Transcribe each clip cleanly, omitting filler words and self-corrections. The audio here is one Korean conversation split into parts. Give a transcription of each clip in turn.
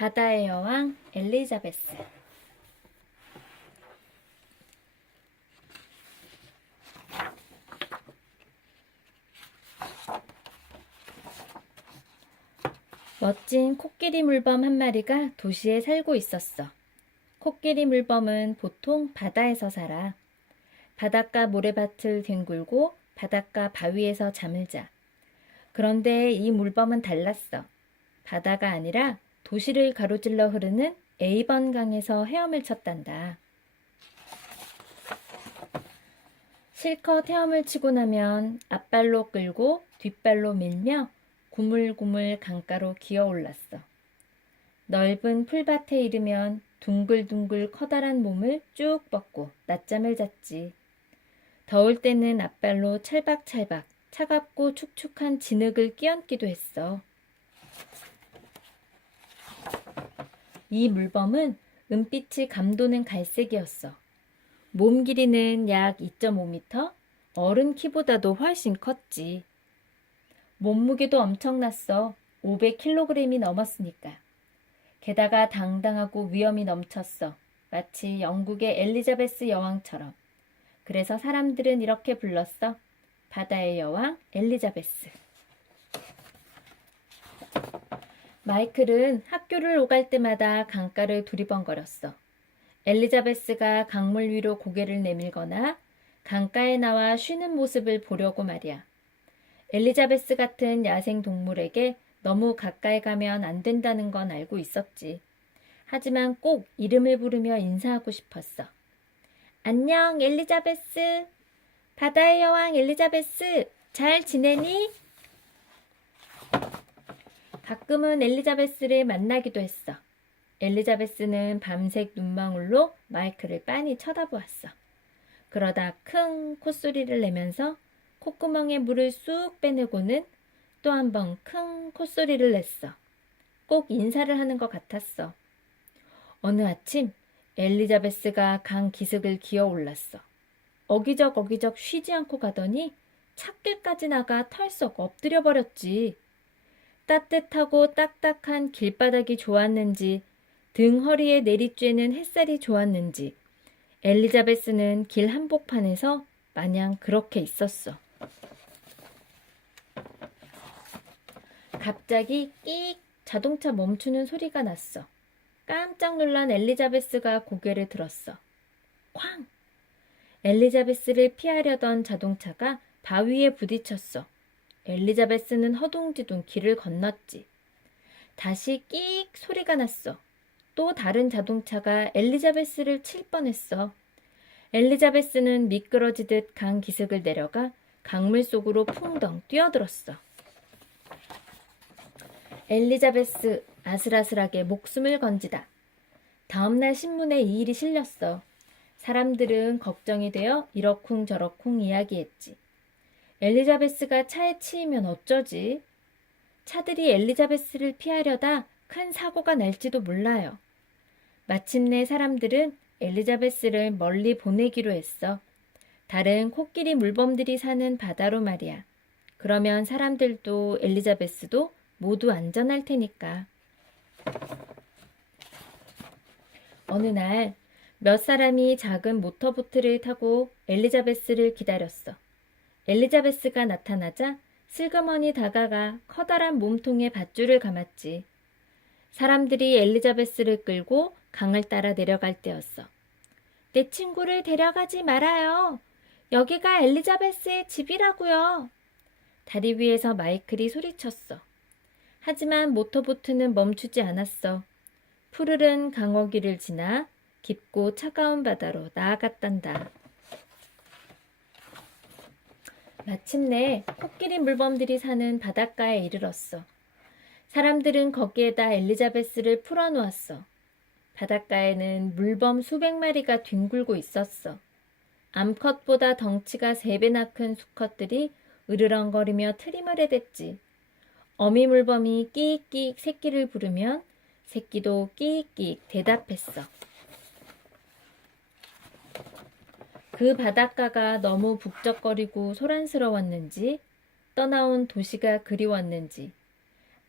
바다의 여왕 엘리자베스. 멋진 코끼리 물범 한 마리가 도시에 살고 있었어. 코끼리 물범은 보통 바다에서 살아. 바닷가 모래밭을 뒹굴고 바닷가 바위에서 잠을 자. 그런데 이 물범은 달랐어. 바다가 아니라 도시를 가로질러 흐르는 에이번 강에서 헤엄을 쳤단다. 실컷 헤엄을 치고 나면 앞발로 끌고 뒷발로 밀며 구물구물 강가로 기어올랐어. 넓은 풀밭에 이르면 둥글둥글 커다란 몸을 쭉 뻗고 낮잠을 잤지. 더울 때는 앞발로 찰박찰박 차갑고 축축한 진흙을 끼얹기도 했어. 이 물범은 은빛이 감도는 갈색이었어. 몸 길이는 약 2.5m, 어른 키보다도 훨씬 컸지. 몸무게도 엄청났어. 500kg이 넘었으니까. 게다가 당당하고 위엄이 넘쳤어. 마치 영국의 엘리자베스 여왕처럼. 그래서 사람들은 이렇게 불렀어. 바다의 여왕 엘리자베스. 마이클은 학교를 오갈 때마다 강가를 두리번거렸어. 엘리자베스가 강물 위로 고개를 내밀거나 강가에 나와 쉬는 모습을 보려고 말이야. 엘리자베스 같은 야생 동물에게 너무 가까이 가면 안 된다는 건 알고 있었지. 하지만 꼭 이름을 부르며 인사하고 싶었어. 안녕, 엘리자베스. 바다의 여왕 엘리자베스, 잘 지내니? 가끔은 엘리자베스를 만나기도 했어. 엘리자베스는 밤색 눈망울로 마이클을 빤히 쳐다보았어. 그러다 큰 콧소리를 내면서 콧구멍에 물을 쑥 빼내고는 또 한 번 큰 콧소리를 냈어. 꼭 인사를 하는 것 같았어. 어느 아침 엘리자베스가 강 기슭을 기어 올랐어. 어기적 쉬지 않고 가더니 찻길까지 나가 털썩 엎드려 버렸지. 따뜻하고 딱딱한 길바닥이 좋았는지 등 허리에 내리쬐는 햇살이 좋았는지 엘리자베스는 길 한복판에서 마냥 그렇게 있었어. 갑자기 끽 자동차 멈추는 소리가 났어. 깜짝 놀란 엘리자베스가 고개를 들었어. 쾅! 엘리자베스를 피하려던 자동차가 바위에 부딪혔어. 엘리자베스는 허둥지둥 길을 건넜지. 다시 끽 소리가 났어. 또 다른 자동차가 엘리자베스를 칠 뻔했어. 엘리자베스는 미끄러지듯 강 기슭을 내려가 강물 속으로 풍덩 뛰어들었어. 엘리자베스 아슬아슬하게 목숨을 건지다. 다음날 신문에 이 일이 실렸어. 사람들은 걱정이 되어 이러쿵저러쿵 이야기했지. 엘리자베스가 차에 치이면 어쩌지? 차들이 엘리자베스를 피하려다 큰 사고가 날지도 몰라요. 마침내 사람들은 엘리자베스를 멀리 보내기로 했어. 다른 코끼리 물범들이 사는 바다로 말이야. 그러면 사람들도 엘리자베스도 모두 안전할 테니까. 어느 날 몇 사람이 작은 모터보트를 타고 엘리자베스를 기다렸어. 엘리자베스가 나타나자 슬그머니 다가가 커다란 몸통에 밧줄을 감았지. 사람들이 엘리자베스를 끌고 강을 따라 내려갈 때였어. 내 친구를 데려가지 말아요. 여기가 엘리자베스의 집이라고요. 다리 위에서 마이클이 소리쳤어. 하지만 모터보트는 멈추지 않았어. 푸르른 강어귀를 지나 깊고 차가운 바다로 나아갔단다. 마침내 코끼리 물범들이 사는 바닷가에 이르렀어. 사람들은 거기에다 엘리자베스를 풀어놓았어. 바닷가에는 물범 수백 마리가 뒹굴고 있었어. 암컷보다 덩치가 3배나 큰 수컷들이 으르렁거리며 트림을 해댔지. 어미 물범이 끼익끼익 새끼를 부르면 새끼도 끼익끼익 대답했어. 그 바닷가가 너무 북적거리고 소란스러웠는지, 떠나온 도시가 그리웠는지,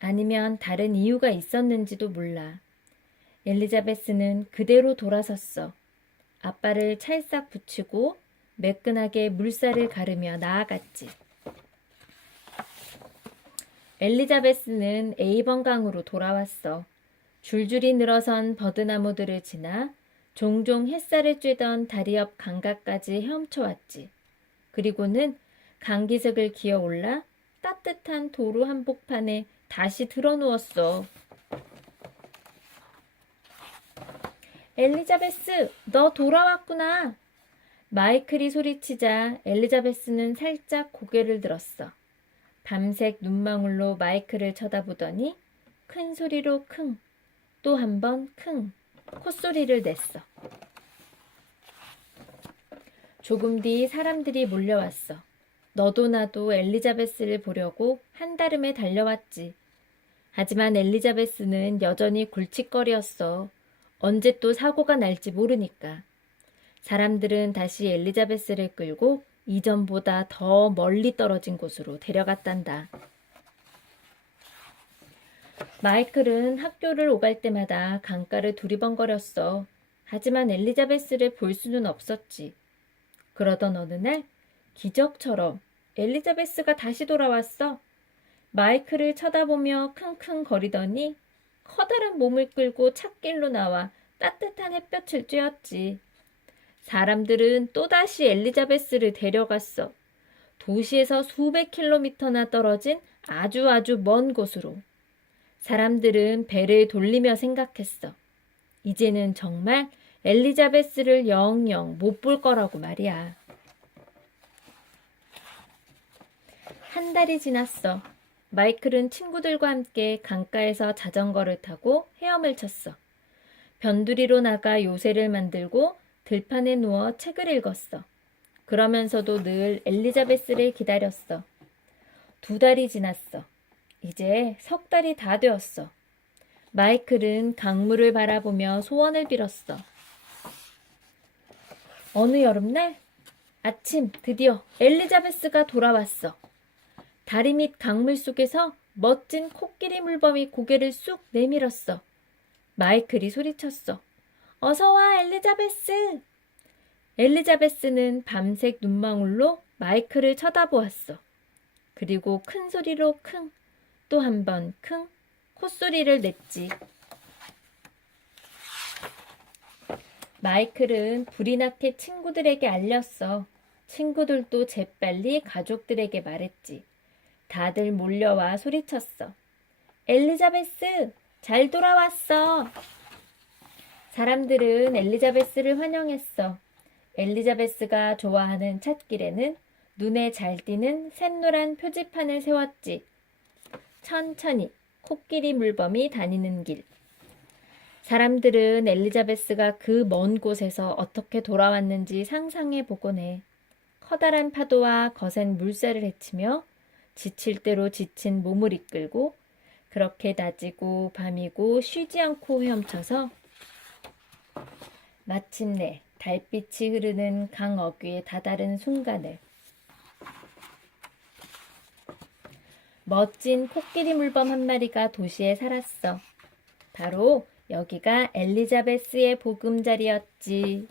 아니면 다른 이유가 있었는지도 몰라. 엘리자베스는 그대로 돌아섰어. 아빠를 찰싹 붙이고 매끈하게 물살을 가르며 나아갔지. 엘리자베스는 A번강으로 돌아왔어. 줄줄이 늘어선 버드나무들을 지나 종종 햇살을 쬐던 다리 옆 강가까지 헤엄쳐왔지. 그리고는 강기슭을 기어 올라 따뜻한 도로 한복판에 다시 드러누웠어. 엘리자베스, 너 돌아왔구나. 마이클이 소리치자 엘리자베스는 살짝 고개를 들었어. 밤색 눈망울로 마이클을 쳐다보더니 큰 소리로 킁, 또 한 번 킁, 콧소리를 냈어. 조금 뒤 사람들이 몰려왔어. 너도 나도 엘리자베스를 보려고 한달음에 달려왔지. 하지만 엘리자베스는 여전히 굴칫거리었어. 언제 또 사고가 날지 모르니까. 사람들은 다시 엘리자베스를 끌고 이전보다 더 멀리 떨어진 곳으로 데려갔단다. 마이클은 학교를 오갈 때마다 강가를 두리번거렸어. 하지만 엘리자베스를 볼 수는 없었지. 그러던 어느 날 기적처럼 엘리자베스가 다시 돌아왔어. 마이클을 쳐다보며 킁킁거리더니 커다란 몸을 끌고 찻길로 나와 따뜻한 햇볕을 쬐었지. 사람들은 또다시 엘리자베스를 데려갔어. 도시에서 수백 킬로미터나 떨어진 아주 먼 곳으로. 사람들은 배를 돌리며 생각했어. 이제는 정말 엘리자베스를 영영 못 볼 거라고 말이야. 한 달이 지났어. 마이클은 친구들과 함께 강가에서 자전거를 타고 헤엄을 쳤어. 변두리로 나가 요새를 만들고 들판에 누워 책을 읽었어. 그러면서도 늘 엘리자베스를 기다렸어. 2달이 지났어. 이제 3달이 다 되었어. 마이클은 강물을 바라보며 소원을 빌었어. 어느 여름날 아침 드디어 엘리자베스가 돌아왔어. 다리 밑 강물 속에서 멋진 코끼리 물범이 고개를 쑥 내밀었어. 마이클이 소리쳤어. 어서와 엘리자베스! 엘리자베스는 밤색 눈망울로 마이클을 쳐다보았어. 그리고 큰 소리로 킁, 또 한 번 킁, 콧소리를 냈지. 마이클은 불이 나게 친구들에게 알렸어. 친구들도 재빨리 가족들에게 말했지. 다들 몰려와 소리쳤어. 엘리자베스, 잘 돌아왔어. 사람들은 엘리자베스를 환영했어. 엘리자베스가 좋아하는 찻길에는 눈에 잘 띄는 샛노란 표지판을 세웠지. 천천히 코끼리 물범이 다니는 길. 사람들은 엘리자베스가 그 먼 곳에서 어떻게 돌아왔는지 상상해 보곤 해. 커다란 파도와 거센 물살을 헤치며 지칠 대로 지친 몸을 이끌고 그렇게 낮이고 밤이고 쉬지 않고 헤엄쳐서 마침내 달빛이 흐르는 강 어귀에 다다른 순간을 멋진 코끼리 물범 한 마리가 도시에 살았어. 바로 여기가 엘리자베스의 보금자리였지.